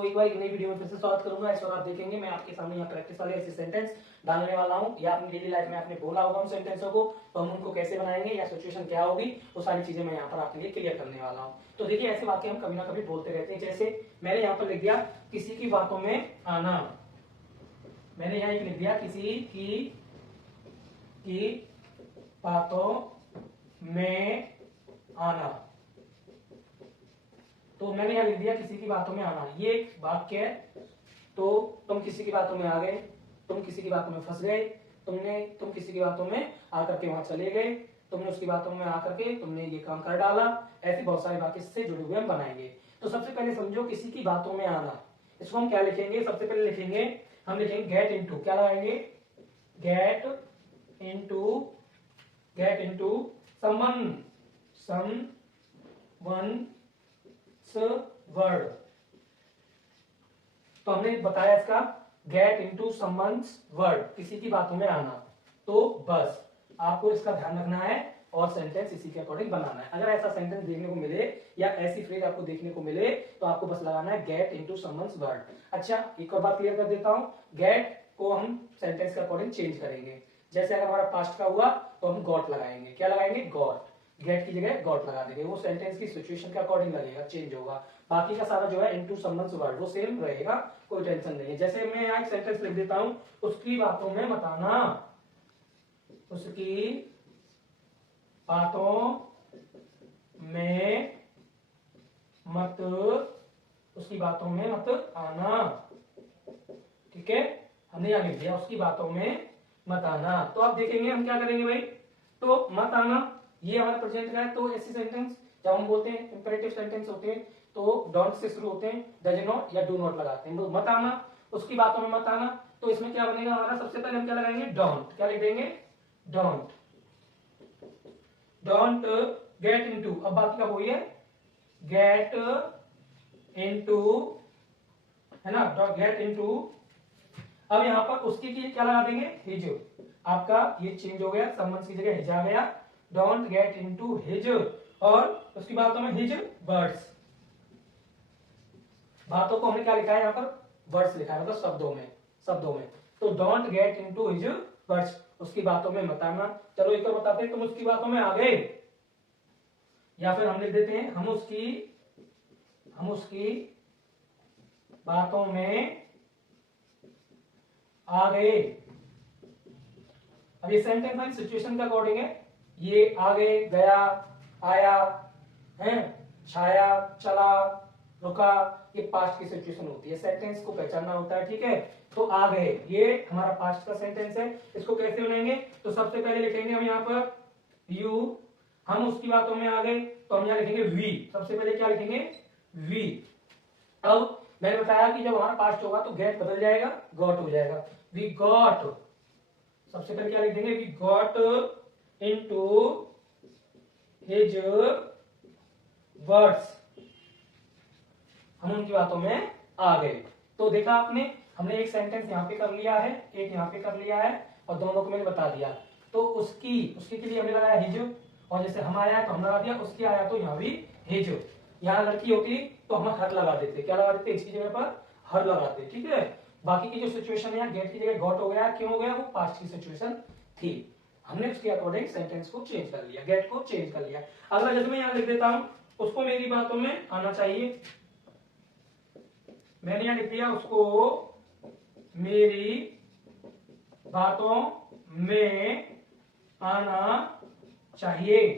तो एक बार एक नई वीडियो में फिर से स्वागत करूंगा। इस बार आप देखेंगे मैं आपके सामने यहाँ प्रैक्टिस वाले ऐसे सेंटेंस डालने वाला हूँ, या अपनी डेली लाइफ में आपने बोला होगा उन सेंटेंसों को, तो हम उनको कैसे बनाएंगे या सिचुएशन क्या होगी वो सारी चीजें मैं यहाँ पर आपके लिए क्लियर करने वाला हूँ। तो देखिए ऐसे वाक्य हम कभी ना कभी बोलते रहते हैं। जैसे मैंने यहाँ पर लिख दिया किसी की बातों में आना। मैंने यहाँ लिख दिया किसी की बातों में आना। तो मैंने यहाँ लिख दिया किसी की बातों में आना, ये एक वाक्य है। तो तुम किसी की बातों में आ गए, तुम किसी की बातों में फंस गए, तुम किसी की बातों में आकर के वहां चले गए, तुमने उसकी बातों में आकर के तुमने ये काम कर डाला। ऐसे बहुत सारे वाक्य इससे जुड़े हुए हम बनाएंगे। तो सबसे पहले समझो किसी की बातों में आना, इसको हम क्या लिखेंगे? सबसे पहले लिखेंगे हम लिखेंगे गेट इनटू। क्या लगाएंगे? Get into someone word. तो हमने बताया इसका गेट इनटू समवन्स वर्ड, किसी की बातों में आना। तो बस आपको इसका ध्यान रखना है और सेंटेंस इसी के अकॉर्डिंग बनाना है। अगर ऐसा सेंटेंस देखने को मिले या ऐसी फ्रेज आपको देखने को मिले तो आपको बस लगाना है गेट इनटू समवन्स वर्ड। अच्छा, एक और बात क्लियर कर देता हूं, गेट को हम सेंटेंस के अकॉर्डिंग चेंज करेंगे। जैसे अगर हमारा पास्ट का हुआ तो हम गॉट लगाएंगे। क्या लगाएंगे? गॉट। गेट की जगह गॉट लगा देंगे, वो सेंटेंस की सिचुएशन के अकॉर्डिंग लगेगा, चेंज होगा। बाकी का सारा जो है इनटू समवन्स वर्ड वो सेम रहेगा, कोई टेंशन नहीं है। जैसे मैं यहाँ एक सेंटेंस लिख देता हूं, उसकी बातों में मत आना। उसकी बातों में मत उसकी बातों में मत आना। ठीक है, हमने यहाँ लिख दिया उसकी बातों में मत आना। तो आप देखेंगे हम क्या करेंगे भाई, तो मत आना ये हमारा प्रेजेंट का है। तो ऐसी सेंटेंस जब हम बोलते हैं इंपेरेटिव सेंटेंस होते हैं तो डोंट से शुरू होते हैं, डज नॉट या डू नॉट लगाते हैं। तो मत आना, उसकी बातों में मत आना। तो इसमें क्या बनेगा हमारा? सबसे पहले हम क्या लगाएंगे? डोंट। क्या लिख देंगे? Don't get into. अब बाकी का वही है, गेट इनटू, है ना, गेट इनटू। अब यहां पर उसकी की क्या लगा देंगे? हिज। आपका ये चेंज हो गया, समवन्स की जगह हिज आ गया। डोंट गेट इनटू हिज, और उसकी बातों में हिज वर्ड्स। बातों को हमने क्या लिखा है यहाँ पर? वर्ड्स लिखा है, मतलब शब्दों में। तो don't get into his words, उसकी बातों में मत आना। चलो एक और बताते हैं, तुम उसकी बातों में आ गए, या फिर हम लिख देते हैं हम उसकी बातों में आ गए। अब ये सेंटेंस हमारी सिचुएशन के अकॉर्डिंग है। ये आ गए, गया, आया, है, छाया, चला, रुका, ये पास्ट की सिचुएशन होती है। सेंटेंस को पहचानना होता है, ठीक है। तो आ गए ये हमारा पास्ट का सेंटेंस है। इसको कैसे बनाएंगे? तो सबसे पहले लिखेंगे हम यहाँ पर यू। हम उसकी बातों में आ गए तो हम यहाँ लिखेंगे वी। सबसे पहले क्या लिखेंगे? वी। अब मैंने बताया कि जब हमारा पास्ट होगा तो गेट बदल जाएगा, गॉट हो जाएगा। We got. सबसे पहले क्या लिख देंगे? We got into his words. हम उनकी बातों में आ गए। तो देखा आपने, हमने एक सेंटेंस यहाँ पे कर लिया है, एक यहाँ पे कर लिया है, और दोनों को मैंने बता दिया। तो उसकी के लिए हमने लगाया हिज, और जैसे हम आया तो हम लगा दिया, उसकी आया तो यहाँ भी हिज। यहाँ लड़की होती तो हम हर लगा देते। क्या लगा देते? इसकी जगह पर हर लगाते, ठीक है। बाकी की जो सिचुएशन है, गेट की जगह गॉट हो गया। क्यों हो गया? वो पास्ट की सिचुएशन थी, हमने उसके अकॉर्डिंग सेंटेंस को चेंज कर लिया, गेट को चेंज कर लिया। अगला जैसे मैं यहाँ लिख देता हूं, उसको मेरी बातों में आना चाहिए। मैंने यहाँ लिख दिया उसको मेरी बातों में आना चाहिए।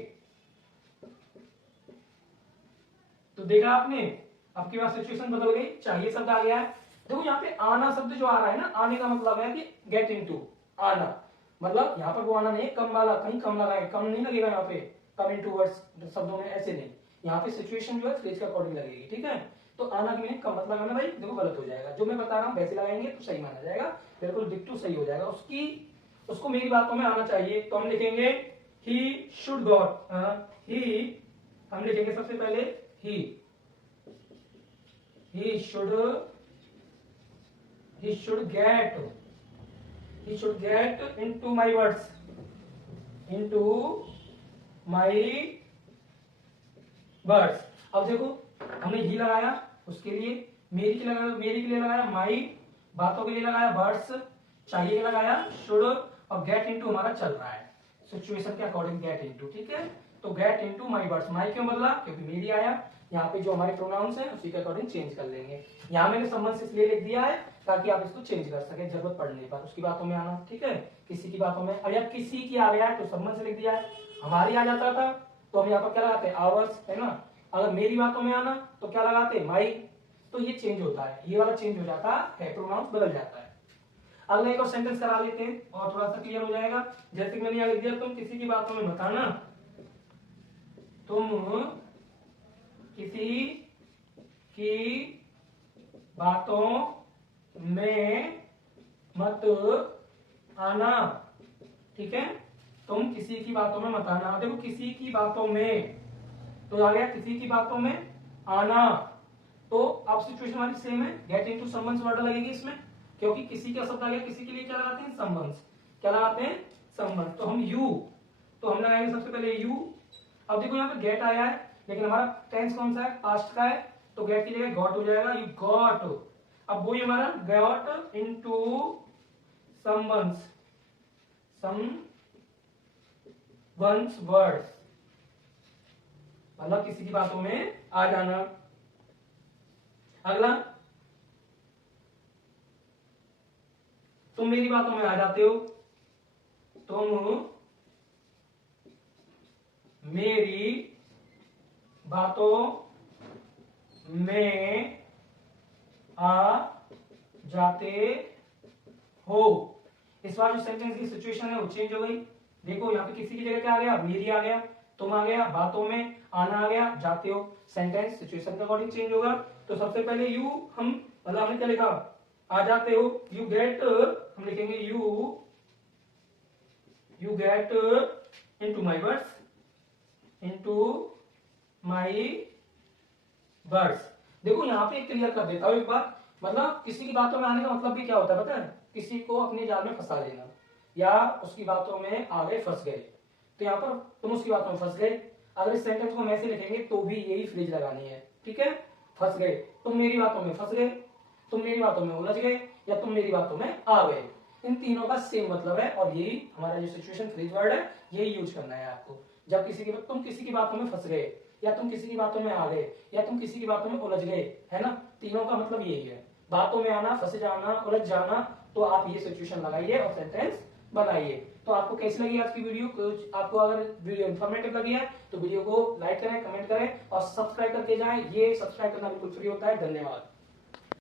तो देखा आपने, आपकी बात सिचुएशन बदल गई, चाहिए शब्द आ गया है। देखो यहाँ पे आना शब्द जो आ रहा है ना, आने का मतलब है कि गेट इनटू, आना। मतलब यहाँ पर वो आना नहीं, कम वाला, कहीं कम लगा है, कम नहीं लगेगा यहाँ पे, कम इनटू वर्ड्स शब्दों में ऐसे नहीं। यहाँ पे सिचुएशन जो है फ्रेज के अकॉर्डिंग लगेगी, ठीक है। तो आना की मीनिंग कम मत लगाना भाई, देखो गलत हो जाएगा। जो मैं बता रहा हूँ वैसे लगाएंगे तो सही माना जाएगा, बिल्कुल डिक्टू सही हो जाएगा। उसको मेरी बातों में आना चाहिए। तो हम लिखेंगे ही शुड गॉट, हम लिखेंगे सबसे पहले he should get into my words, अब देखो हमने ही लगाया उसके लिए, मेरी के लिए लगाया माई, बातों के लिए लगाया बर्ड्स, चाहिए के लिए लगाया शुड, और गेट इनटू हमारा चल रहा है सिचुएशन के अकॉर्डिंग गेट इनटू, ठीक है। तो गेट इनटू माई बर्ड्स, माई क्यों बदला, क्योंकि मेरी आया। यहाँ पे जो हमारे प्रोनाउंस हैं उसी के अकॉर्डिंग चेंज कर लेंगे। यहाँ मैंने संबंध इसलिए लिख दिया है ताकि आप इसको चेंज कर सके जरूरत पड़ने पर, उसकी बातों में आना, ठीक है। किसी की बातों में, अब जब किसी की आ गया है तो संबंध से लिख दिया है। हमारी आ जाता था तो हम यहाँ पर क्या लगाते हैं, आवर्स, है ना। अगर मेरी बातों में आना तो क्या लगाते हैं, माई। तो ये चेंज होता है, ये वाला चेंज हो जाता है, प्रोनाउंस बदल जाता है। अगला एक और सेंटेंस करा लेते हैं और थोड़ा सा क्लियर हो जाएगा। जैसे कि मैंने यहाँ लिख दिया, तुम किसी की बातों में मत आना, तुम किसी की बातों में मत आना, ठीक है। तुम किसी की बातों में मत आना। देखो किसी की बातों में तो आ गया किसी की बातों में आना, तो अब सिचुएशन हमारी सेम है, गेट इनटू समवंस वर्ड लगेगी इसमें, क्योंकि किसी का शब्द आ गया, किसी के लिए क्या लगाते हैं, संबंध। क्या लगाते हैं, संबंध। तो हम यू, तो हम लगाएंगे सबसे पहले यू। अब देखो यहाँ पे गेट आया है, लेकिन हमारा टेंस कौन सा है, पास्ट का है, तो गेट की जगह गॉट हो जाएगा, यू गॉट। अब वो हमारा गॉट इनटू संबंध, संबंध वर्ड्स, मतलब किसी की बातों में आ जाना। अगला, तुम मेरी बातों में आ जाते हो, तुम मेरी बातों में आ जाते हो। इस बार जो सेंटेंस की सिचुएशन है वो चेंज हो गई। देखो यहाँ पे किसी की जगह क्या आ गया, मेरी आ गया, तुम आ गया, बातों में आना आ गया, जाते हो। सेंटेंस सिचुएशन के अकॉर्डिंग चेंज होगा। तो सबसे पहले यू, हम मतलब हमने क्या लिखा, आ जाते हो, यू गेट, हम लिखेंगे you get into my words, into my words. देखो यहाँ पे क्लियर कर देता हूं एक बात, मतलब किसी की बातों में आने का मतलब भी क्या होता है पता है, किसी को अपने जाल में फंसा लेना, या उसकी बातों में आ गए, फंस गए। तो यहाँ पर तुम उसकी बातों में फंस गए, अगर इस सेंटेंस को हम ऐसे लिखेंगे तो भी यही फ्रेज लगानी है, ठीक है। फंस गए, तुम मेरी बातों में फंस गए, तुम मेरी बातों में उलझ गए, या तुम मेरी बातों में आ गए। इन तीनों का सेम मतलब है, और यही हमारा जो सिचुएशन फ्रेज वर्ड है यही यूज करना है आपको। जब तुम किसी की बातों में फंस गए, या तुम किसी की बातों में आ गए, या तुम किसी की बातों में उलझ गए, है ना। तीनों का मतलब यही है, बातों में आना, फंस जाना, उलझ जाना। तो आप ये सिचुएशन लगाइए और सेंटेंस बनाइए। तो आपको कैसी लगी आज की वीडियो, कुछ आपको अगर वीडियो इन्फॉर्मेटिव लगी है तो वीडियो को लाइक करें, कमेंट करें और सब्सक्राइब करके जाएं। ये सब्सक्राइब करना बिल्कुल फ्री होता है। धन्यवाद।